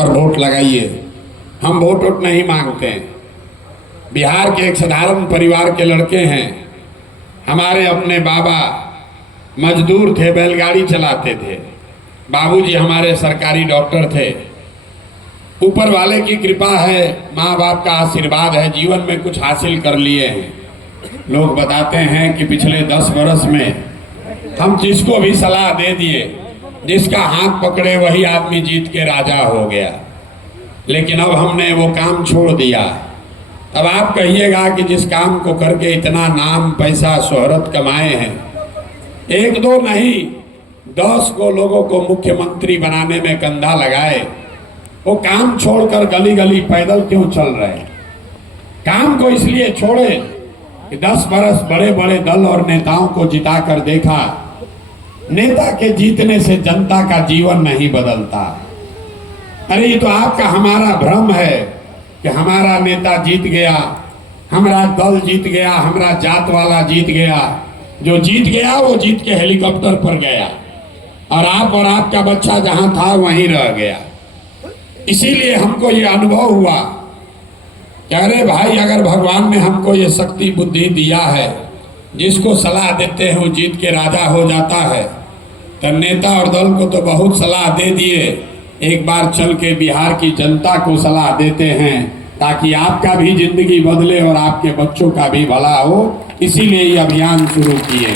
और वोट लगाइए। हम वोट नहीं मांगते हैं। बिहार के एक साधारण परिवार के लड़के हैं। हमारे अपने बाबा मजदूर थे, बैलगाड़ी चलाते थे। बाबूजी हमारे सरकारी डॉक्टर थे। ऊपर वाले की कृपा है, माँ बाप का आशीर्वाद है, जीवन में कुछ हासिल कर लिए हैं। लोग बताते हैं कि पिछले 10 बरस में हम जिसको भी सलाह दे दिए, जिसका हाथ पकड़े वही आदमी जीत के राजा हो गया। लेकिन अब हमने वो काम छोड़ दिया। अब आप कहिएगा कि जिस काम को करके इतना नाम पैसा शोहरत कमाए हैं, 1-2 नहीं 10 को लोगों को मुख्यमंत्री बनाने में कंधा लगाए, वो काम छोड़कर गली गली पैदल क्यों चल रहे हैं? काम को इसलिए छोड़े कि 10 बरस बड़े बड़े दल और नेताओं को जिता कर देखा, नेता के जीतने से जनता का जीवन नहीं बदलता। अरे ये तो आपका हमारा भ्रम है कि हमारा नेता जीत गया, हमारा दल जीत गया, हमारा जात वाला जीत गया। जो जीत गया वो जीत के हेलीकॉप्टर पर गया और आप और आपका बच्चा जहां था वहीं रह गया। इसीलिए हमको ये अनुभव हुआ कि अरे भाई, अगर भगवान ने हमको ये शक्ति बुद्धि दिया है, जिसको सलाह देते हैं वो जीत के राजा हो जाता है, तो नेता और दल को तो बहुत सलाह दे दिए, एक बार चल के बिहार की जनता को सलाह देते हैं ताकि आपका भी जिंदगी बदले और आपके बच्चों का भी भला हो। इसीलिए ये अभियान शुरू किए।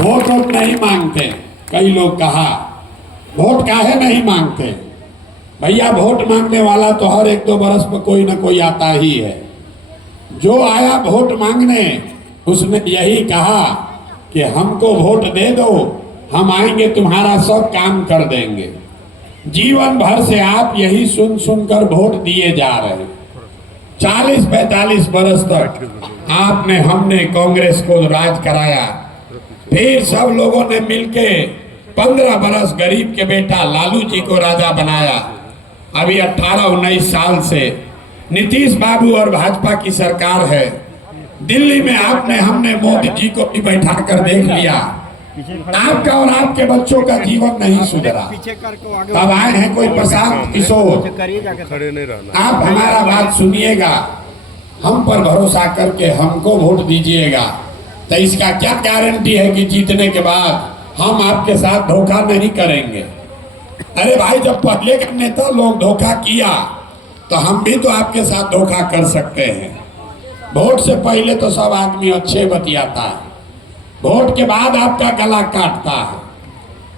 वोट नहीं मांगते। कई लोग कहा वोट काहे नहीं मांगते? भैया, वोट मांगने वाला तो हर 1-2 बरस में कोई ना कोई आता ही है। जो आया वोट मांगने, उसने यही कहा कि हमको वोट दे दो, हम आएंगे तुम्हारा सब काम कर देंगे। जीवन भर से आप यही सुन सुनकर वोट दिए जा रहे हैं। 40-45 बरस तक आपने हमने कांग्रेस को राज कराया, फिर सब लोगों ने मिलके 15 बरस गरीब के बेटा लालू जी को राजा बनाया। अभी 18-19 साल से नीतीश बाबू और भाजपा की सरकार है। दिल्ली में आपने हमने मोदी जी को भी बैठा कर देख लिया। आपका और आपके बच्चों का जीवन नहीं सुधरा। तब आए हैं कोई प्रशांत किशोर, आप हमारा बात सुनिएगा, हम पर भरोसा करके हमको वोट दीजिएगा। तो इसका क्या गारंटी है कि जीतने के बाद हम आपके साथ धोखा नहीं करेंगे? अरे भाई, जब पहले के नेता लोग धोखा किया तो हम भी तो आपके साथ धोखा कर सकते हैं। वोट से पहले तो सब आदमी अच्छे बतियाता है, वोट के बाद आपका गला काटता है।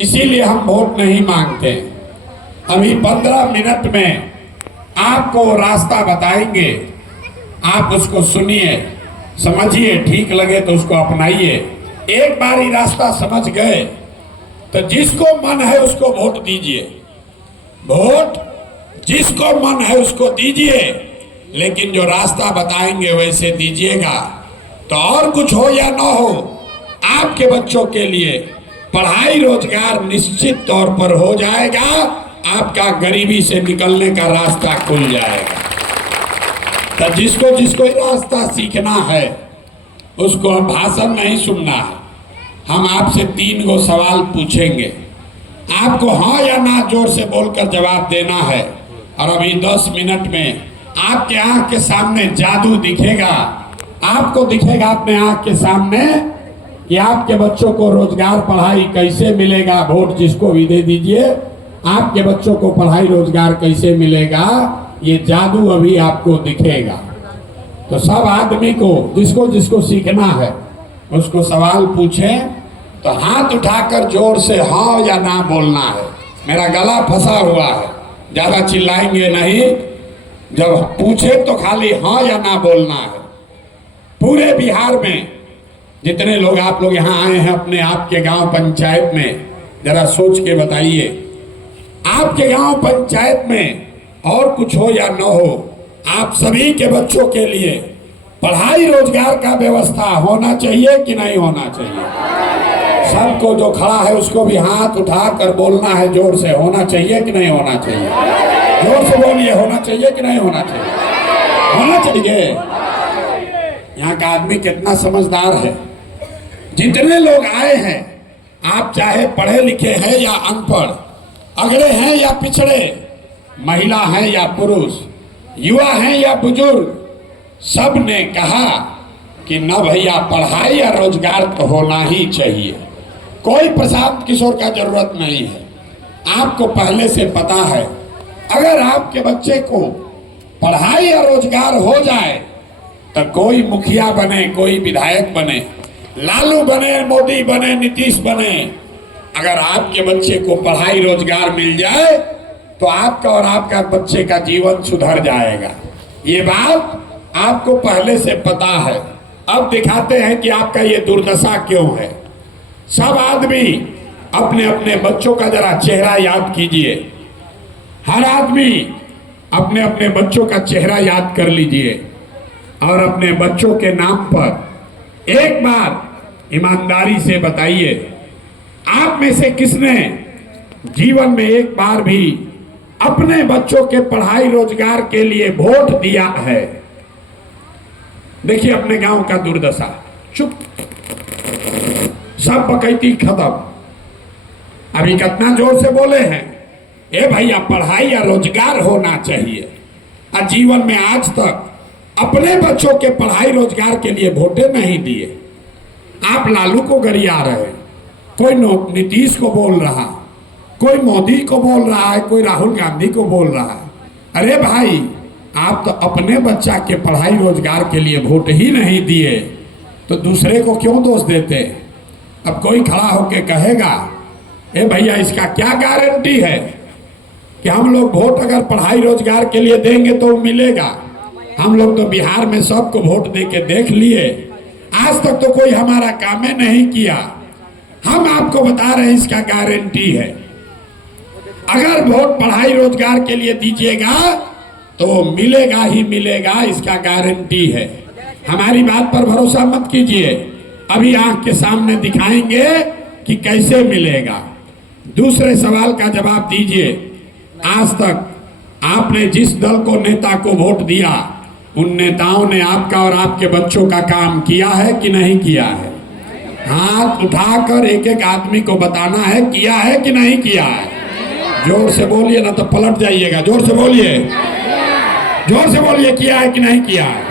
इसीलिए हम वोट नहीं मांगते। अभी 15 मिनट में आपको रास्ता बताएंगे, आप उसको सुनिए, समझिए, ठीक लगे तो उसको अपनाइए। एक बार ही रास्ता समझ गए तो जिसको मन है उसको वोट दीजिए। वोट जिसको मन है उसको दीजिए, लेकिन जो रास्ता बताएंगे वैसे दीजिएगा। तो और कुछ हो या ना हो, आपके बच्चों के लिए पढ़ाई रोजगार निश्चित तौर पर हो जाएगा। आपका गरीबी से निकलने का रास्ता खुल जाएगा। तो जिसको जिसको रास्ता सीखना है उसको हम भाषण नहीं सुनना है। हम आपसे 3 गो सवाल पूछेंगे, आपको हाँ या ना जोर से बोलकर जवाब देना है। और अभी 10 मिनट में आपके आंख के सामने जादू दिखेगा। आपको दिखेगा अपने आंख के सामने कि आपके बच्चों को रोजगार पढ़ाई कैसे मिलेगा। वोट जिसको भी दे दीजिए, आपके बच्चों को पढ़ाई रोजगार कैसे मिलेगा, ये जादू अभी आपको दिखेगा। तो सब आदमी को जिसको जिसको सीखना है उसको सवाल पूछें, तो हाथ उठाकर जोर से हाँ या ना बोलना है। मेरा गला फंसा हुआ है, ज्यादा चिल्लाएंगे नहीं। जब पूछे तो खाली हाँ या ना बोलना है। पूरे बिहार में जितने लोग आप लोग यहाँ आए हैं, अपने आपके गांव पंचायत में जरा सोच के बताइए, आपके गांव पंचायत में और कुछ हो या न हो, आप सभी के बच्चों के लिए पढ़ाई रोजगार का व्यवस्था होना चाहिए कि नहीं होना चाहिए? सबको जो खड़ा है उसको भी हाथ उठाकर बोलना है जोर से, होना चाहिए कि नहीं होना चाहिए? जोर से बोलिए, होना चाहिए कि नहीं होना चाहिए? होना चाहिए। यहाँ का आदमी कितना समझदार है। जितने लोग आए हैं, आप चाहे पढ़े लिखे हैं या अनपढ़, अगड़े हैं या पिछड़े, महिला हैं या पुरुष, युवा हैं या बुजुर्ग, सब ने कहा कि न भैया पढ़ाई या रोजगार तो होना ही चाहिए। कोई प्रशांत किशोर का जरूरत नहीं है। आपको पहले से पता है, अगर आपके बच्चे को पढ़ाई या रोजगार हो जाए तो कोई मुखिया बने, कोई विधायक बने, लालू बने, मोदी बने, नीतीश बने, अगर आपके बच्चे को पढ़ाई रोजगार मिल जाए तो आपका और आपका बच्चे का जीवन सुधर जाएगा। ये बात आपको पहले से पता है। अब दिखाते हैं कि आपका ये दुर्दशा क्यों है। सब आदमी अपने अपने बच्चों का जरा चेहरा याद कीजिए। हर आदमी अपने अपने बच्चों का चेहरा याद कर लीजिए और अपने बच्चों के नाम पर एक बार ईमानदारी से बताइए, आप में से किसने जीवन में एक बार भी अपने बच्चों के पढ़ाई रोजगार के लिए वोट दिया है? देखिए अपने गांव का दुर्दशा। चुप, सब बकैती खत्म। अभी कितना जोर से बोले हैं, ए भैया पढ़ाई या रोजगार होना चाहिए। और जीवन में आज तक अपने बच्चों के पढ़ाई रोजगार के लिए वोटे नहीं दिए। आप लालू को गरिया रहे, कोई नीतीश को बोल रहा, कोई मोदी को बोल रहा है, कोई राहुल गांधी को बोल रहा है। अरे भाई, आप तो अपने बच्चा के पढ़ाई रोजगार के लिए वोट ही नहीं दिए तो दूसरे को क्यों दोष देते? अब कोई खड़ा होके कहेगा, ए भैया इसका क्या गारंटी है कि हम लोग वोट अगर पढ़ाई रोजगार के लिए देंगे तो मिलेगा? हम लोग तो बिहार में सबको वोट दे के देख लिए, आज तक तो कोई हमारा काम नहीं किया। हम आपको बता रहे हैं इसका गारंटी है। अगर वोट पढ़ाई रोजगार के लिए दीजिएगा तो मिलेगा ही मिलेगा, इसका गारंटी है। हमारी बात पर भरोसा मत कीजिए, अभी आंख के सामने दिखाएंगे कि कैसे मिलेगा। दूसरे सवाल का जवाब दीजिए, आज तक आपने जिस दल को नेता को वोट दिया उन नेताओं ने आपका और आपके बच्चों का काम किया है कि नहीं किया है? हाथ उठाकर एक एक आदमी को बताना है किया है कि नहीं किया है। जोर से बोलिए ना तो पलट जाइएगा। जोर से बोलिए, जोर से बोलिए, किया है कि नहीं किया है?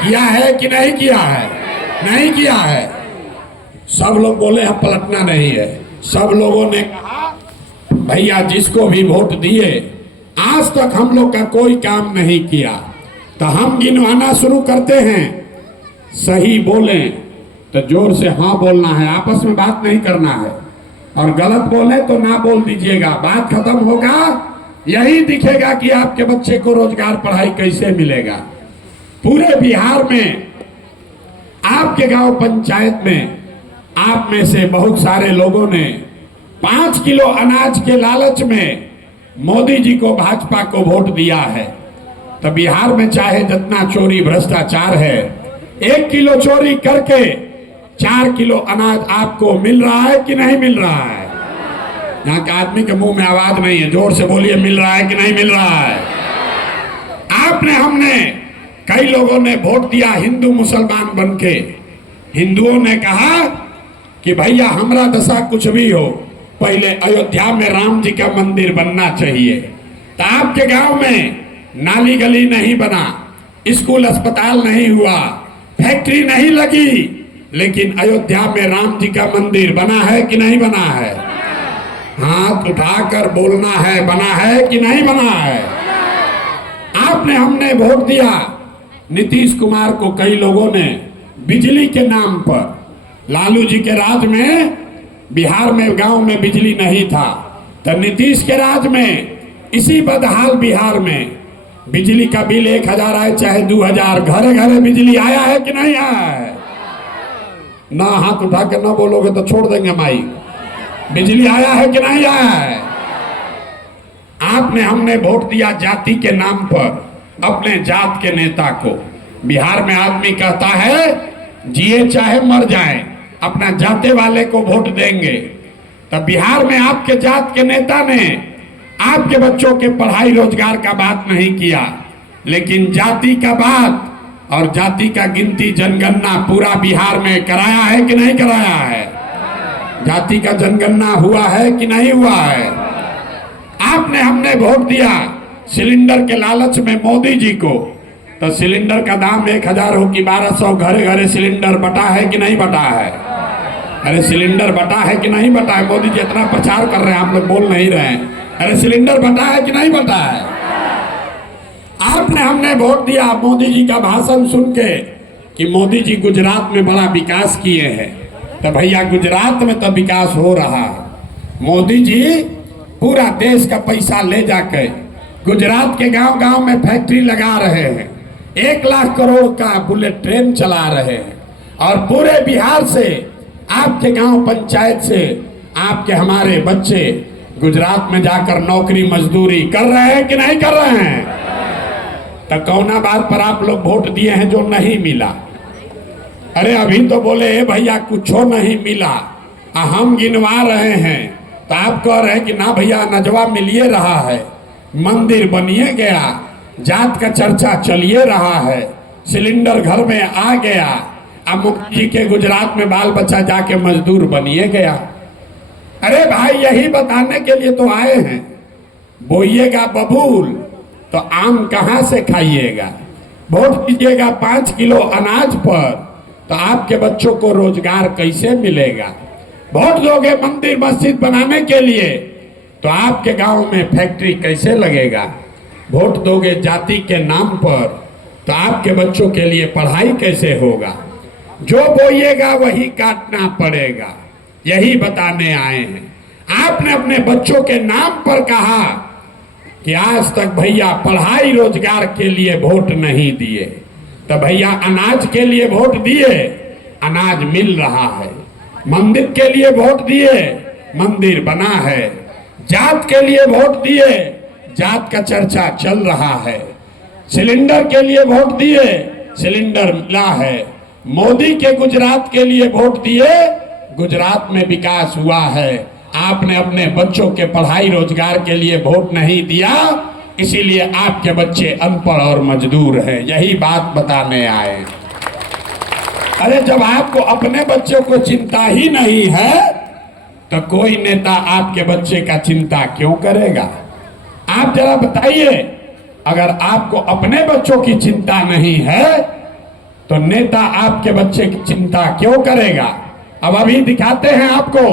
किया है कि नहीं किया है? नहीं किया है। सब लोग बोले हम पलटना नहीं है। सब लोगों ने कहा भैया जिसको भी वोट दिए आज तक हम लोग का कोई काम नहीं किया। तो हम गिनवाना शुरू करते हैं, सही बोले तो जोर से हाँ बोलना है, आपस में बात नहीं करना है, और गलत बोले तो ना बोल दीजिएगा। बात खत्म होगा, यही दिखेगा कि आपके बच्चे को रोजगार पढ़ाई कैसे मिलेगा। पूरे बिहार में आपके गांव पंचायत में आप में से बहुत सारे लोगों ने 5 किलो अनाज के लालच में मोदी जी को, भाजपा को वोट दिया है। तो बिहार में चाहे जितना चोरी भ्रष्टाचार है, 1 किलो चोरी करके 4 किलो अनाज आपको मिल रहा है कि नहीं मिल रहा है? यहाँ के आदमी के मुंह में आवाज नहीं है, जोर से बोलिए, मिल रहा है कि नहीं मिल रहा है? आपने, हमने, कई लोगों ने वोट दिया हिंदू मुसलमान बनके। हिंदुओं ने कहा कि भैया हमारा दशा कुछ भी हो, पहले अयोध्या में राम जी का मंदिर बनना चाहिए। तो आपके गांव में नाली गली नहीं बना, स्कूल अस्पताल नहीं हुआ, फैक्ट्री नहीं लगी, लेकिन अयोध्या में राम जी का मंदिर बना है कि नहीं बना है? हाथ उठाकर बोलना है, बना है कि नहीं बना है? आपने, हमने वोट दिया नीतीश कुमार को। कई लोगों ने बिजली के नाम पर, लालू जी के राज में बिहार में गांव में बिजली नहीं था, तो नीतीश के राज में इसी बदहाल बिहार में बिजली का बिल 1000 आए चाहे 2000, घरे घरे बिजली आया है कि नहीं आया है? ना हाथ उठा के ना बोलोगे तो छोड़ देंगे माई। बिजली आया है कि नहीं आया है? आपने, हमने वोट दिया जाति के नाम पर अपने जात के नेता को। बिहार में आदमी कहता है जिए चाहे मर जाए अपना जाते वाले को वोट देंगे। तब बिहार में आपके जात के नेता ने आपके बच्चों के पढ़ाई रोजगार का बात नहीं किया, लेकिन जाति का बात और जाति का गिनती जनगणना पूरा बिहार में कराया है कि नहीं कराया है? जाति का जनगणना हुआ है कि नहीं हुआ है? आपने, हमने वोट दिया सिलेंडर के लालच में मोदी जी को, तो सिलेंडर का दाम 1000 हो कि 1200, घरे घरे सिलेंडर बटा है कि नहीं बटा है? अरे सिलेंडर बटा है कि नहीं बटा है? मोदी जी इतना प्रचार कर रहे हैं, आप लोग बोल नहीं रहे हैं। अरे सिलेंडर बटा है कि नहीं बटा है? आपने हमने वोट दिया मोदी जी का भाषण सुन के कि मोदी जी गुजरात में बड़ा विकास किए हैं, तो भैया गुजरात में तो विकास हो रहा है। मोदी जी पूरा देश का पैसा ले जाकर गुजरात के गांव गांव में फैक्ट्री लगा रहे हैं, 1 लाख करोड़ का बुलेट ट्रेन चला रहे हैं, और पूरे बिहार से आपके गांव पंचायत से आपके हमारे बच्चे गुजरात में जाकर नौकरी मजदूरी कर रहे हैं कि नहीं कर रहे हैं? तो कौना बात पर आप लोग वोट दिए हैं जो नहीं मिला? अरे अभी तो बोले भैया कुछो नहीं मिला, हम गिनवा रहे हैं, तो आप कह रहे हैं कि ना भैया नजवा मिलिए रहा है, मंदिर बनिए गया, जात का चर्चा चलिए रहा है, सिलेंडर घर में आ गया, अब मुख्य जी के गुजरात में बाल बच्चा जाके मजदूर बनिए गया। अरे भाई यही बताने के लिए तो आए हैं। बोइएगा बबूल तो आम कहाँ से खाइएगा? वोट दीजिएगा 5 किलो अनाज पर तो आपके बच्चों को रोजगार कैसे मिलेगा? वोट दोगे मंदिर मस्जिद बनाने के लिए तो आपके गांव में फैक्ट्री कैसे लगेगा? वोट दोगे जाति के नाम पर तो आपके बच्चों के लिए पढ़ाई कैसे होगा? जो बोइएगा वही काटना पड़ेगा, यही बताने आए हैं। आपने अपने बच्चों के नाम पर कहा कि आज तक भैया पढ़ाई रोजगार के लिए वोट नहीं दिए, तो भैया अनाज के लिए वोट दिए, अनाज मिल रहा है। मंदिर के लिए वोट दिए, मंदिर बना है। जात के लिए वोट दिए, जात का चर्चा चल रहा है। सिलेंडर के लिए वोट दिए, सिलेंडर मिला है। मोदी के गुजरात के लिए वोट दिए, गुजरात में विकास हुआ है। आपने अपने बच्चों के पढ़ाई रोजगार के लिए वोट नहीं दिया, इसीलिए आपके बच्चे अनपढ़ और मजदूर हैं। यही बात बताने आए। अरे जब आपको अपने बच्चों को चिंता ही नहीं है तो कोई नेता आपके बच्चे का चिंता क्यों करेगा? आप जरा बताइए, अगर आपको अपने बच्चों की चिंता नहीं है तो नेता आपके बच्चे की चिंता क्यों करेगा? अब अभी दिखाते हैं आपको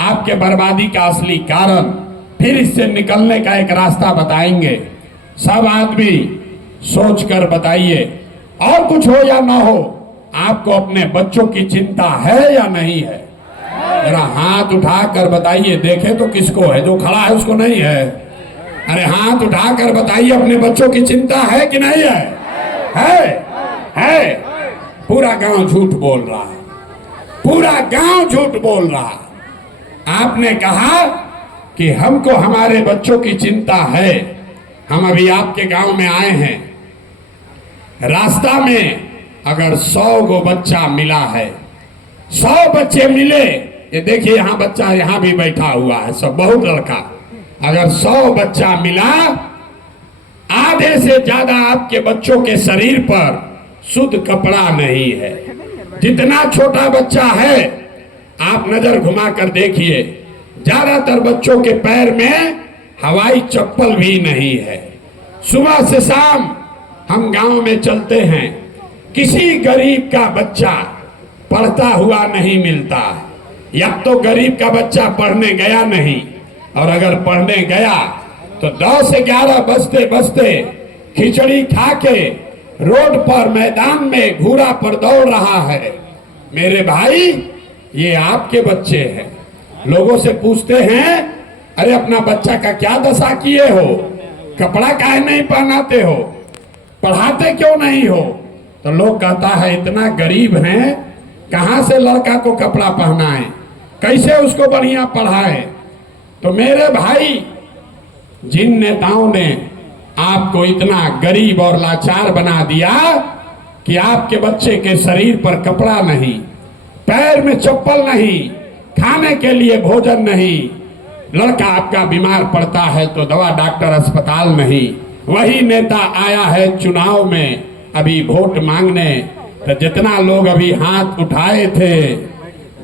आपके बर्बादी का असली कारण, फिर इससे निकलने का एक रास्ता बताएंगे। सब आदमी सोच कर बताइए, और कुछ हो या ना हो, आपको अपने बच्चों की चिंता है या नहीं है? जरा हाथ उठाकर बताइए, देखे तो किसको है, जो खड़ा है उसको नहीं है। अरे हाथ उठाकर बताइए, अपने बच्चों की चिंता है कि नहीं है? है। पूरा गांव झूठ बोल रहा है, पूरा गांव झूठ बोल रहा है। आपने कहा कि हमको हमारे बच्चों की चिंता है। हम अभी आपके गांव में आए हैं, रास्ता में अगर 100 गो बच्चा मिला है, 100 बच्चे मिले, ये देखिए यहाँ बच्चा यहाँ भी बैठा हुआ है, सब बहुत लड़का, अगर 100 बच्चा मिला, आधे से ज्यादा आपके बच्चों के शरीर पर शुद्ध कपड़ा नहीं है। जितना छोटा बच्चा है आप नजर घुमा कर देखिए, ज्यादातर बच्चों के पैर में हवाई चप्पल भी नहीं है। सुबह से शाम हम गांव में चलते हैं, किसी गरीब का बच्चा पढ़ता हुआ नहीं मिलता, या तो गरीब का बच्चा पढ़ने गया नहीं, और अगर पढ़ने गया तो 10 से 11 बजते बजते खिचड़ी खा के रोड पर मैदान में घूरा पर दौड़ रहा है। मेरे भाई, ये आपके बच्चे हैं। लोगों से पूछते हैं, अरे अपना बच्चा का क्या दशा किए हो, कपड़ा काहे नहीं पहनाते हो, पढ़ाते क्यों नहीं हो? तो लोग कहता है इतना गरीब हैं, कहां से लड़का को कपड़ा पहनाए, कैसे उसको बढ़िया पढ़ाए? तो मेरे भाई, जिन नेताओं ने आपको इतना गरीब और लाचार बना दिया कि आपके बच्चे के शरीर पर कपड़ा नहीं, पैर में चप्पल नहीं, खाने के लिए भोजन नहीं, लड़का आपका बीमार पड़ता है तो दवा डॉक्टर अस्पताल नहीं, वही नेता आया है चुनाव में अभी वोट मांगने, तो जितना लोग अभी हाथ उठाए थे,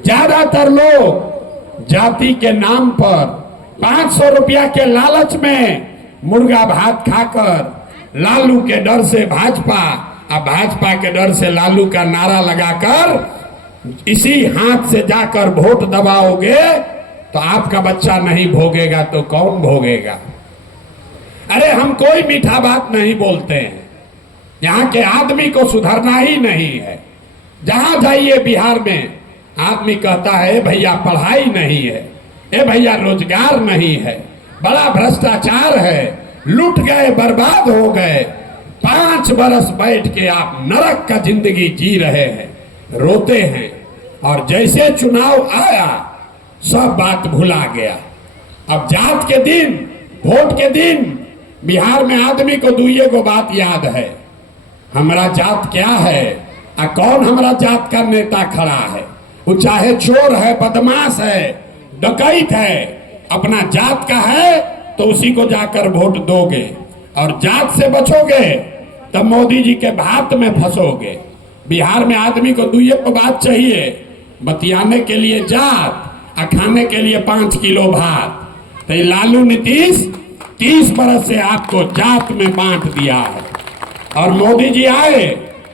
ज्यादातर लोग जाति के नाम पर 500 रुपया के लालच में मुर्गा भात खाकर लालू के डर से भाजपा, अब भाजपा के डर से लालू का नारा लगाकर इसी हाथ से जाकर वोट दबाओगे तो आपका बच्चा नहीं भोगेगा तो कौन भोगेगा? अरे हम कोई मीठा बात नहीं बोलते हैं, यहाँ के आदमी को सुधरना ही नहीं है। जहां जाइए बिहार में आदमी कहता है भैया पढ़ाई नहीं है, ए भैया रोजगार नहीं है, बड़ा भ्रष्टाचार है, लूट गए, बर्बाद हो गए। 5 बरस बैठ के आप नरक का जिंदगी जी रहे हैं, रोते हैं। और जैसे चुनाव आया सब बात भुला गया। अब जात के दिन, वोट के दिन बिहार में आदमी को दुइये को बात याद है, हमारा जात क्या है और कौन हमारा जात का नेता खड़ा है। वो चाहे चोर है, बदमाश है, डकैत है, अपना जात का है तो उसी को जाकर वोट दोगे। और जात से बचोगे तब मोदी जी के भात में फंसोगे। बिहार में आदमी को दुइये को बात चाहिए, बतियाने के लिए जात और खाने के लिए 5 किलो भात। तो ये लालू नीतीश 30 बरस से आपको जात में बांट दिया है। और मोदी जी आए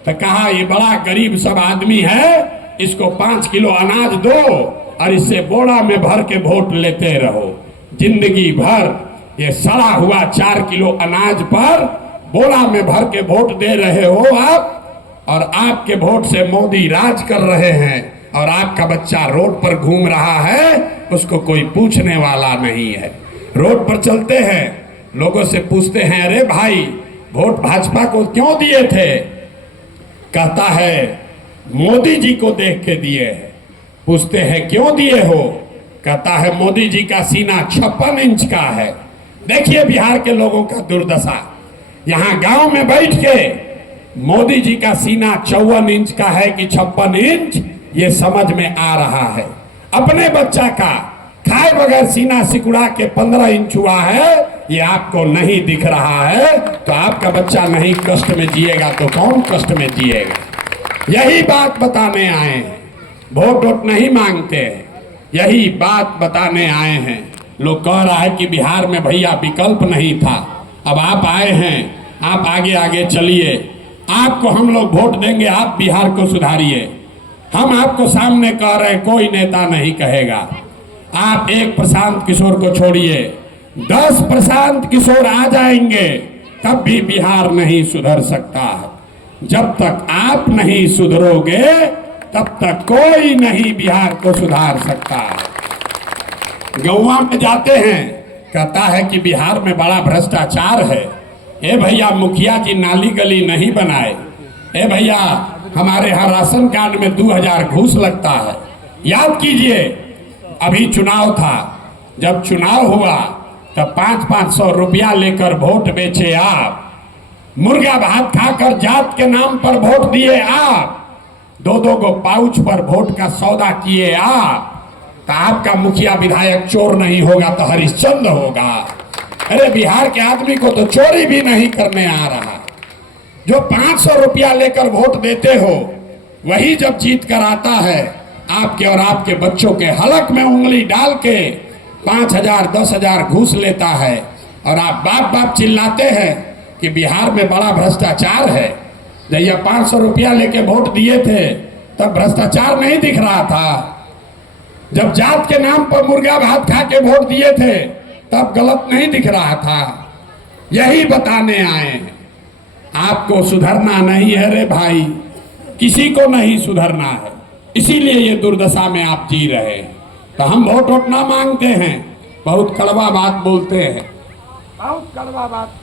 तो कहा ये बड़ा गरीब सब आदमी है, इसको 5 किलो अनाज दो और इससे बोरा में भर के वोट लेते रहो। जिंदगी भर ये सड़ा हुआ 4 किलो अनाज पर बोरा में भर के वोट दे रहे हो आप, और आपके वोट से मोदी राज कर रहे हैं। और आपका बच्चा रोड पर घूम रहा है, उसको कोई पूछने वाला नहीं है। रोड पर चलते हैं, लोगों से पूछते हैं अरे भाई वोट भाजपा को क्यों दिए थे? कहता है मोदी जी को देख के दिए हैं। पूछते हैं क्यों दिए हो? कहता है मोदी जी का सीना 56 इंच का है। देखिए बिहार के लोगों का दुर्दशा, यहाँ गांव में बैठ के मोदी जी का सीना 54 इंच का है कि 56 इंच, ये समझ में आ रहा है। अपने बच्चा का खाए बगैर सीना सिकुड़ा के 15 इंच हुआ है, ये आपको नहीं दिख रहा है। तो आपका बच्चा नहीं कष्ट में जिएगा तो कौन कष्ट में जिएगा? यही बात बताने आए हैं, वोट वोट नहीं मांगते हैं, यही बात बताने आए हैं। लोग कह रहा है कि बिहार में भैया विकल्प नहीं था, अब आप आए हैं, आप आगे आगे चलिए, आपको हम लोग वोट देंगे, आप बिहार को सुधारिए। हम आपको सामने कह रहे कोई नेता नहीं कहेगा। आप एक प्रशांत किशोर को छोड़िए, 10 प्रशांत किशोर आ जाएंगे तब भी बिहार नहीं सुधर सकता है। जब तक आप नहीं सुधरोगे तब तक कोई नहीं बिहार को सुधार सकता है। गौवा में जाते हैं, कहता है कि बिहार में बड़ा भ्रष्टाचार है। ए भैया मुखिया जी नाली गली नहीं बनाए, ए भैया हमारे यहाँ राशन कार्ड में 2000 घूस लगता है। याद कीजिए अभी चुनाव था, जब चुनाव हुआ तब 500-500 रुपया लेकर वोट बेचे आप, मुर्गा भात खाकर जात के नाम पर वोट दिए आप, 2-2 गो पाउच पर वोट का सौदा किए आप। तो आपका मुखिया विधायक चोर नहीं होगा तो हरिश्चंद्र होगा। अरे बिहार के आदमी को तो चोरी भी नहीं करने आ रहा। जो 500 रुपया लेकर वोट देते हो वही जब जीत कर आता है, आपके और आपके बच्चों के हलक में उंगली डाल के 5000 10,000 घूस लेता है। और आप बाप बाप चिल्लाते हैं कि बिहार में बड़ा भ्रष्टाचार है। जब ये 500 रुपया लेके वोट दिए थे तब भ्रष्टाचार नहीं दिख रहा था। जब जात के नाम पर मुर्गा भात खा के वोट दिए थे तब गलत नहीं दिख रहा था। यही बताने आए हैं, आपको सुधरना नहीं है रे भाई, किसी को नहीं सुधरना है, इसीलिए ये दुर्दशा में आप जी रहे हैं। तो हम वोट वोट ना मांगते हैं, बहुत कड़वा बात बोलते हैं, बहुत कड़वा बात